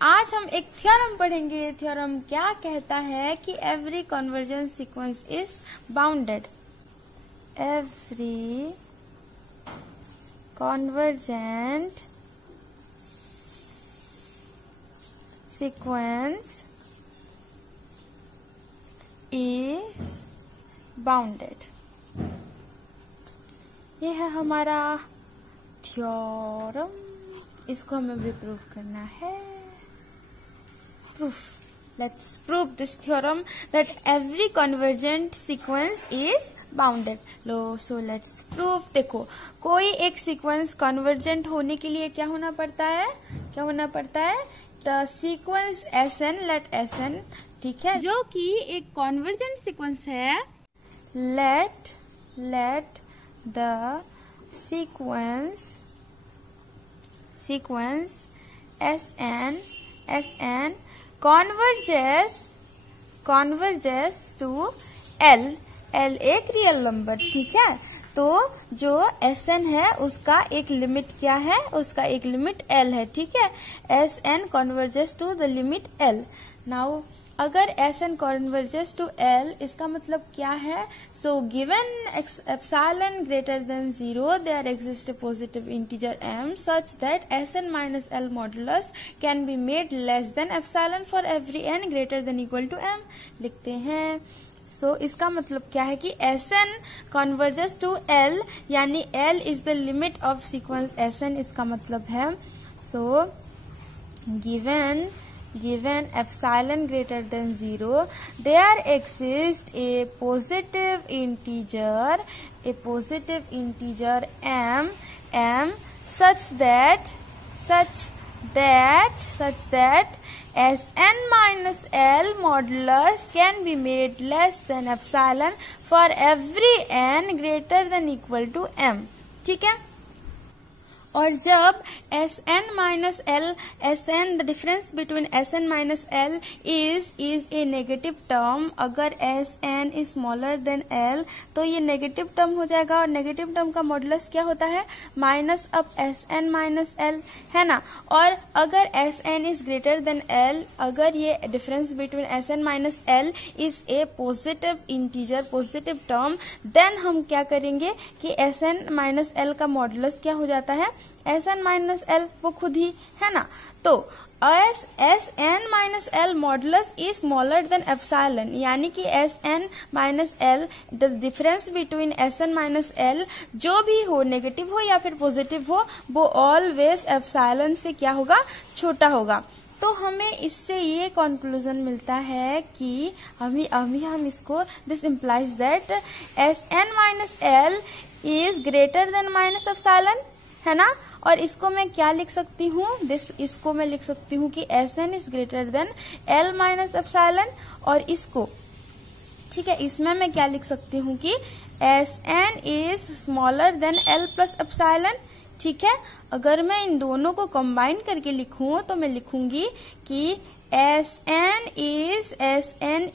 आज हम एक थ्योरम पढ़ेंगे। थ्योरम क्या कहता है कि every convergent sequence is bounded. Every convergent sequence is bounded. ये है हमारा थ्योरम, इसको हमें भी प्रूव करना है। Proof, let's prove this theorem that every convergent sequence is bounded. Low so let's prove. देखो, कोई एक सीक्वेंस कन्वर्जेंट होने के लिए क्या होना पड़ता है, क्या होना पड़ता है, the sequence Sn, let Sn, ठीक है, जो कि एक कन्वर्जेंट सीक्वेंस है। Let the sequence Sn converges to L एक रियल नंबर, ठीक है। तो जो Sn है उसका एक लिमिट क्या है, उसका एक लिमिट L है, ठीक है। Sn converges to the limit L। Now अगर Sn converges to L, इसका मतलब क्या है, so given epsilon greater than 0 there exists a positive integer m such that Sn minus L modulus can be made less than epsilon for every n greater than equal to m। लिखते हैं। सो इसका मतलब क्या है कि Sn converges to L, यानी L is the limit of sequence Sn, इसका मतलब है। सो given epsilon greater than 0 there exists a positive integer m such that Sn minus L modulus can be made less than epsilon for every n greater than equal to m, ठीक है। और जब Sn minus L, the difference between Sn minus L is a negative term, अगर Sn is smaller than L तो ये negative term हो जाएगा, और नेगेटिव टर्म का मॉडुलस क्या होता है, minus up Sn minus L, है ना। और अगर Sn is greater than L, अगर ये difference between Sn minus L is a positive integer, positive term, then हम क्या करेंगे कि Sn माइनस L का मॉडुलस क्या हो जाता है, Sn माइनस L वो खुद ही, है ना। तो Sn minus L modulus is smaller than epsilon, यानी कि Sn minus L, the difference between Sn minus L जो भी हो, नेगेटिव हो या फिर पॉजिटिव हो, वो ऑलवेज एप्सिलॉन से क्या होगा, छोटा होगा। तो हमें इससे ये कंक्लूजन मिलता है कि अभी हम इसको, this implies that Sn minus L is greater than minus epsilon, है ना। और इसको मैं क्या लिख सकती हूँ, इसको मैं लिख सकती हूँ कि Sn is greater than L minus epsilon, और इसको, ठीक है, इसमें मैं क्या लिख सकती हूँ कि Sn is smaller then L plus epsilon, ठीक है। अगर मैं इन दोनों को कंबाइन करके लिखूं तो मैं लिखूंगी कि Sn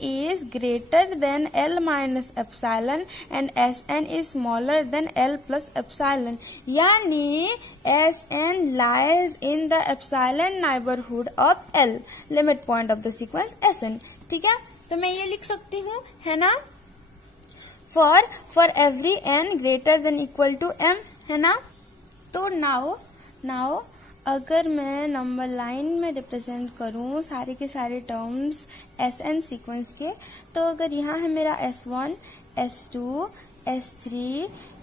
is greater than L minus epsilon and Sn is smaller than L plus epsilon, यानी Sn lies in the epsilon neighborhood of L, limit point of the sequence Sn, ठीक है। तो मैं ये लिख सकती हूँ, है ना, for every n greater than equal to m, है ना। तो नाउ अगर मैं नंबर लाइन में रिप्रेजेंट करूं सारे के सारे टर्म्स Sn सीक्वेंस के, तो अगर यहाँ है मेरा S1, S2, S3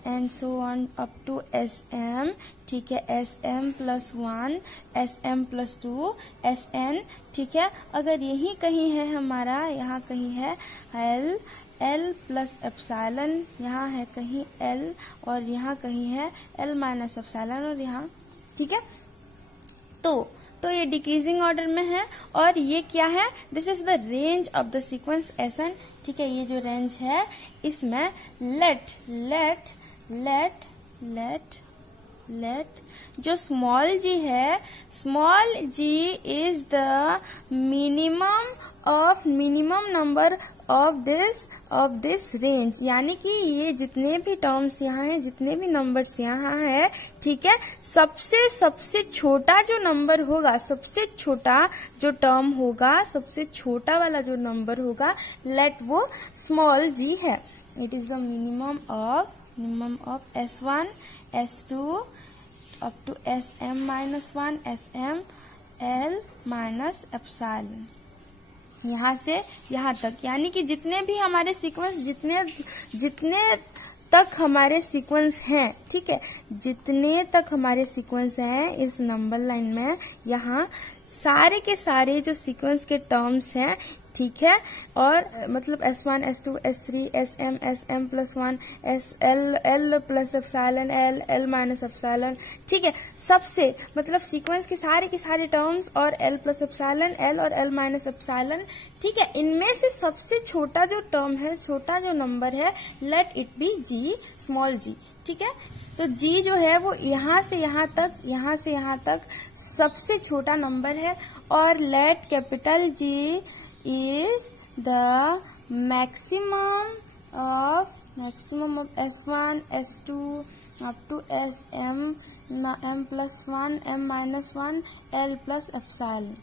and so on up to Sm, ठीक है, Sm plus 1, Sm plus 2, Sn, ठीक है। अगर यही कहीं है हमारा, यहाँ कहीं है L प्लस एप्सिलॉन, यहाँ है कहीं L, और यहाँ कहीं है L माइनस एप्सिलॉन, और यहाँ, ठीक है। तो ये डिक्रीजिंग ऑर्डर में है, और ये क्या है, this is the range of the sequence Sn, ठीक है। ये जो रेंज है इसमें लेट जो स्मॉल जी है, small G is the minimum number of this range, यानी कि ये जितने भी टर्म्स यहाँ हैं, जितने भी नंबर्स यहाँ है, ठीक है, सबसे छोटा जो नंबर होगा, सबसे छोटा जो टर्म होगा, सबसे छोटा वाला जो नंबर होगा, लेट वो स्मॉल जी है. It is the minimum of S1 S2 up to Sm-1 Sm L minus epsilon, यहाँ से यहाँ तक, यानी कि जितने भी हमारे सीक्वेंस, जितने तक हमारे सीक्वेंस हैं, ठीक है, जितने तक हमारे सीक्वेंस हैं इस नंबर लाइन में, यहाँ सारे के सारे जो सीक्वेंस के टर्म्स हैं, ठीक है, और मतलब S1 S2 S3 Sm Sm+1 L plus epsilon L minus epsilon, ठीक है, सबसे मतलब सीक्वेंस के सारे टर्म्स और L प्लस एप्सिलॉन L और L माइनस एप्सिलॉन, ठीक है, इनमें से सबसे छोटा जो टर्म है, छोटा जो नंबर है, let it be G, small g, ठीक है. तो G जो है वो यहाँ से यहाँ तक सबसे छोटा नंबर है, और let capital G is the maximum of S1 S2 up to Sm M+1 M-1 L plus epsilon,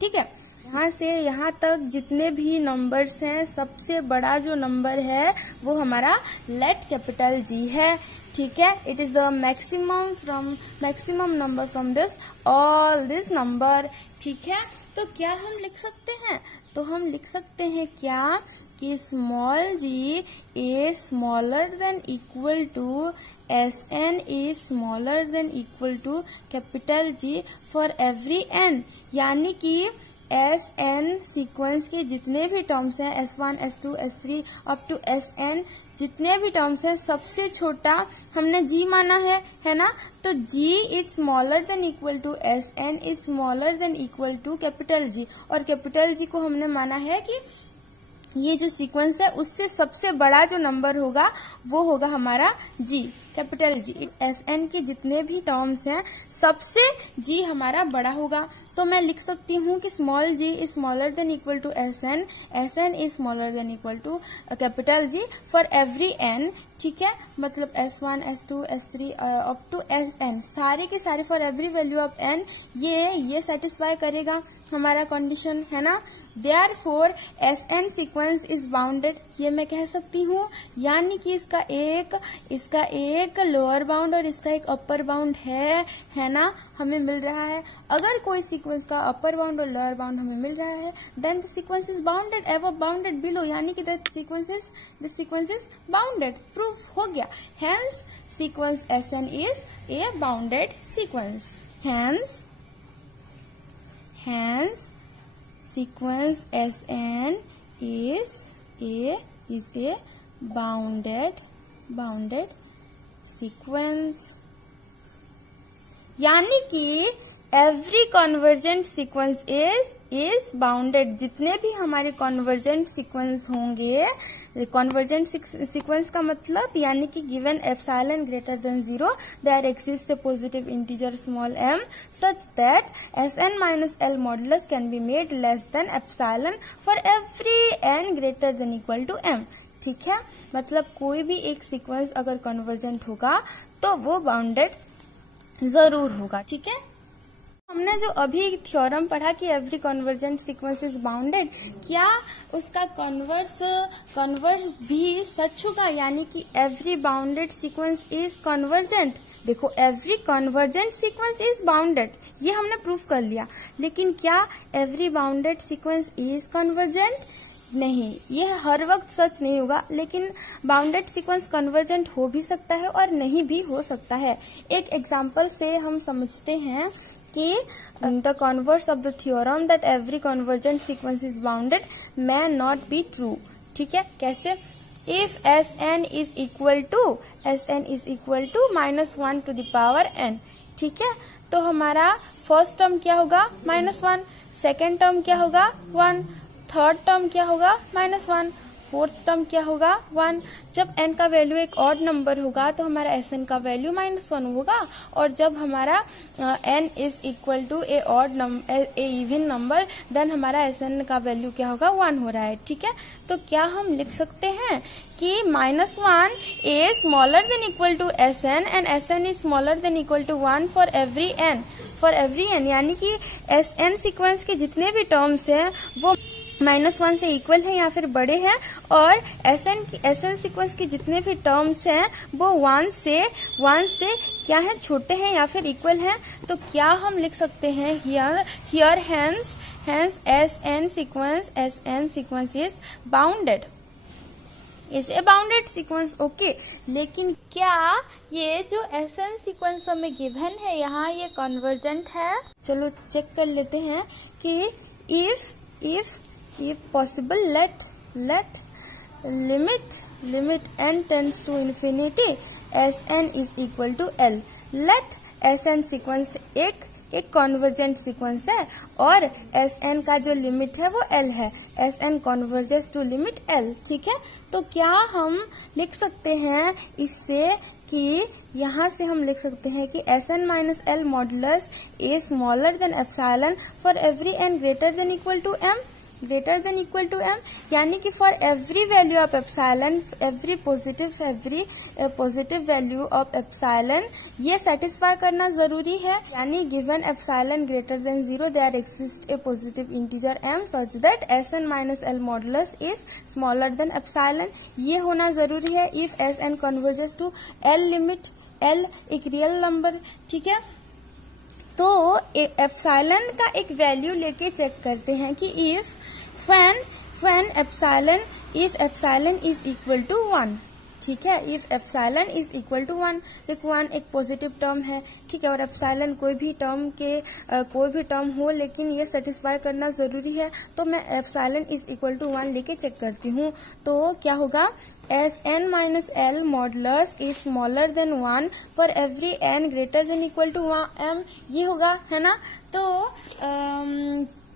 ठीक है. यहाँ से यहाँ तक जितने भी नंबर्स हैं, सबसे बड़ा जो नंबर है वो हमारा लेट कैपिटल G है, ठीक है. It is the maximum number from this all this number, ठीक है. तो क्या हम लिख सकते हैं? तो हम लिख सकते हैं क्या कि small g is smaller than equal to Sn is smaller than equal to capital G for every n, यानी कि Sn सीक्वेंस के जितने भी टर्म्स हैं, S1 S2 S3 up to Sn, जितने भी टर्म्स हैं, सबसे छोटा हमने G माना है ना. तो G is smaller than equal to Sn is smaller than equal to capital G, और कैपिटल G को हमने माना है कि ये जो सीक्वेंस है उससे सबसे बड़ा जो नंबर होगा वो होगा हमारा G, कैपिटल G. Sn के जितने भी टर्म्स हैं सबसे G हमारा बड़ा होगा. तो मैं लिख सकती हूँ कि small g is smaller than equal to Sn, Sn is smaller than equal to capital G for every n, ठीक है, मतलब S1 S2 S3 up to Sn, सारे के सारे for every value of n, ये सेटिस्फाई करेगा हमारा condition, है ना. Therefore Sn sequence is bounded, ये मैं कह सकती हूँ, यानी कि इसका एक लोअर बाउंड और इसका एक अपर बाउंड है ना, हमें मिल रहा है. अगर कोई सीक्वेंस का अपर बाउंड और लोअर बाउंड हमें मिल रहा है, then the sequence is bounded above bounded below, यानी कि the sequence is bounded. Proof हो गया. Hence sequence Sn is a bounded sequence. Hence, sequence Sn is a bounded sequence. यानी कि every convergent sequence is bounded. जितने भी हमारे convergent sequence होंगे, convergent sequence का मतलब यानी कि given epsilon greater than 0, there exists a positive integer small m such that Sn minus L modulus can be made less than epsilon for every n greater than equal to m. ठीक है, मतलब कोई भी एक sequence अगर convergent होगा तो वो bounded जरूर होगा. ठीक है, हमने जो अभी थ्योरम पढ़ा कि every convergent sequence is bounded, क्या उसका कन्वर्स भी सच होगा, यानी कि every bounded sequence is convergent. देखो, every convergent sequence is bounded, ये हमने प्रूफ कर लिया, लेकिन क्या every bounded sequence is convergent? नहीं, ये हर वक्त सच नहीं होगा, लेकिन बाउंडेड सीक्वेंस कन्वर्जेंट हो भी सकता है और नहीं भी हो सकता है. एक एग्जांपल से हम समझते हैं कि the converse of the theorem that every convergent sequence is bounded may not be true. ठीक है, कैसे? If Sn is equal to -1 to the power n. ठीक है, तो हमारा फर्स्ट टर्म क्या होगा? -1. सेकेंड टर्म क्या होगा? 1. थर्ड टर्म क्या होगा? -1. फोर्थ टर्म क्या होगा 1। जब n का वैल्यू एक ऑड नंबर होगा तो हमारा Sn का वैल्यू -1 होगा, और जब हमारा n is equal to a odd number, a even number, then हमारा Sn का वैल्यू क्या होगा 1 हो रहा है। ठीक है, तो क्या हम लिख सकते हैं कि -1 is smaller than equal to Sn and Sn is smaller than equal to 1 for every n, यानी कि Sn सीक्वेंस के जितने भी टर्म्स हैं वो -1 से इक्वल है या फिर बड़े हैं, और Sn सीक्वेंस के जितने भी टर्म्स हैं वो 1 से क्या है, छोटे हैं या फिर इक्वल हैं। तो क्या हम लिख सकते हैं here hence Sn sequence is bounded, is a bounded sequence. Okay, लेकिन क्या ये जो Sn सीक्वेंस हमें गिवन है यहाँ ये कन्वर्जेंट है? चलो चेक कर लेते हैं कि if possible let limit n tends to infinity Sn is equal to L। let Sn sequence एक कॉन्वर्जेंट सीक्वेंस है और Sn का जो लिमिट है वो L है, Sn कॉन्वर्जेस टू लिमिट L। ठीक है, तो क्या हम लिख सकते हैं इससे कि यहाँ से हम लिख सकते हैं कि Sn minus L modulus a smaller than epsilon for every n greater than equal to m, यानी कि for every value of epsilon, every positive value of epsilon ये सेटिस्फाई करना जरूरी है, यानी given epsilon greater than 0 there exist a positive integer m such that Sn minus L modulus is smaller than epsilon, ये होना जरूरी है if Sn converges to L limit L एक रियल नंबर। ठीक है, तो एप्सिलॉन का एक वैल्यू लेके चेक करते हैं कि if epsilon is equal to 1। ठीक है, if epsilon is equal to 1, देखो 1 एक पॉजिटिव टर्म है। ठीक है, और एप्सिलॉन कोई भी टर्म हो लेकिन ये सेटिस्फाई करना जरूरी है, तो मैं एप्सिलॉन इज इक्वल टू 1 लेके चेक करती हूँ। तो क्या होगा, Sn minus L modulus is smaller than 1 for every n greater than equal to m, ये होगा, है ना। तो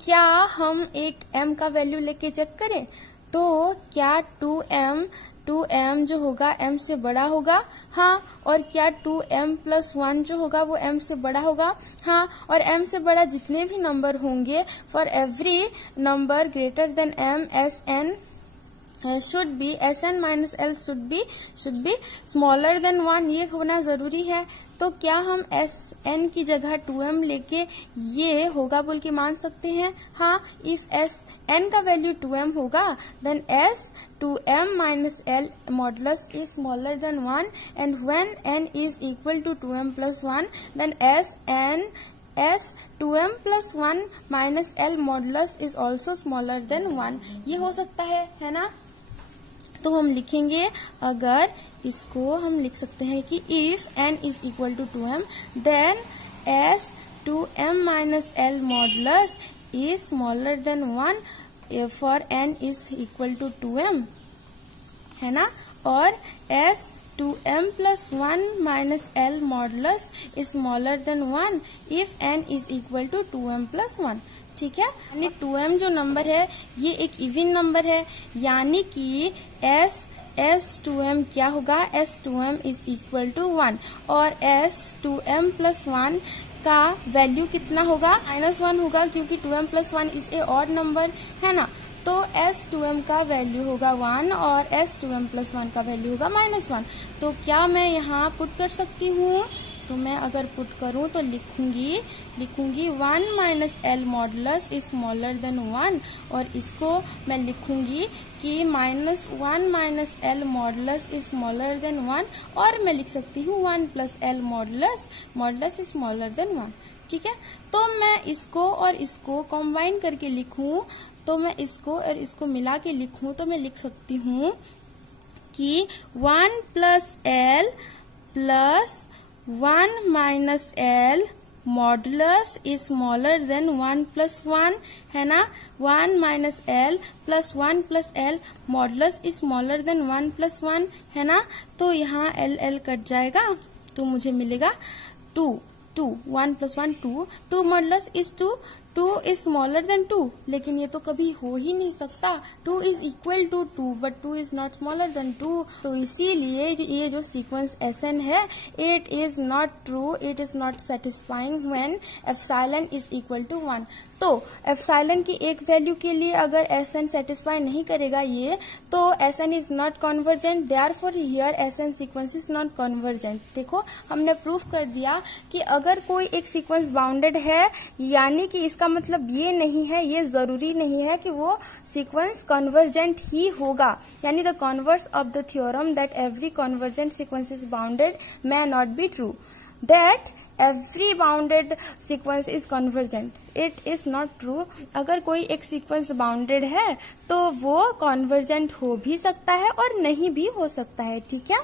क्या हम एक m का वैल्यू लेके चेक करें, तो क्या 2m जो होगा m से बड़ा होगा? हाँ। और क्या 2m प्लस 1 जो होगा वो m से बड़ा होगा? हाँ। और m से बड़ा जितने भी नंबर होंगे for every number greater than m Sn minus L should be smaller than 1, ये होना जरूरी है। तो क्या हम Sn की जगह 2m लेके ये होगा बोल के मान सकते हैं? हाँ, इफ Sn का वैल्यू 2m होगा then S2m minus L modulus is smaller than 1 and when n is equal to 2m plus 1 then S2m plus 1 minus L modulus is also smaller than 1, ये हो सकता है ना। तो हम लिखेंगे, अगर इसको हम लिख सकते हैं कि if n is equal to 2m then S2m minus L modulus is smaller than 1 for n is equal to 2m, है ना। और S2m plus 1 minus L modulus is smaller than 1 if n is equal to 2m plus 1। ठीक है, यानी 2m जो number है ये एक इवन नंबर है, यानी कि S2m क्या होगा, S2m इज इक्वल टू 1 और S2m प्लस 1 का वैल्यू कितना होगा, -1 होगा, क्योंकि 2m plus 1 is a odd number, है ना। तो S2m का वैल्यू होगा 1 और S2m प्लस 1 का वैल्यू होगा -1। तो क्या मैं यहाँ पुट कर सकती हूँ? तो मैं अगर पुट करूं तो लिखूंगी 1 minus L modulus is smaller than 1, और इसको मैं लिखूंगी कि -1 minus L modulus is smaller than 1, और मैं लिख सकती हूँ 1 plus L modulus is smaller than 1। ठीक है, तो मैं इसको और इसको कंबाइन करके लिखूं, तो मैं इसको और इसको मिला के लिखूं तो मैं लिख सकती हूँ कि 1 plus L plus 1 minus L modulus is smaller than 1 plus 1, है ना। 1 minus L plus 1 plus L modulus is smaller than 1 plus 1, है ना। तो यहाँ L कट जाएगा तो मुझे मिलेगा 2 1 plus 1 2 modulus is 2 2 is smaller than 2, लेकिन ये तो कभी हो ही नहीं सकता. 2 is equal to 2 but 2 is not smaller than 2. तो इसीलिए ये जो सीक्वेंस Sn है, it is not true, it is not satisfying when epsilon is equal to 1. तो एप्सिलॉन की एक वैल्यू के लिए अगर Sn सेटिस्फाई नहीं करेगा ये, तो Sn is not convergent, therefore here Sn sequence is not convergent. देखो हमने प्रूफ कर दिया कि अगर कोई एक सीक्वेंस बाउंडेड है, यानी कि इसका मतलब ये नहीं है, ये जरूरी नहीं है कि वो सीक्वेंस कॉन्वर्जेंट ही होगा. यानी the converse of the theorem that every convergent sequence is bounded may not be true. That every bounded sequence is convergent. It is not true. अगर कोई एक सीक्वेंस बाउंडेड है तो वो कॉन्वर्जेंट हो भी सकता है और नहीं भी हो सकता है. ठीक है.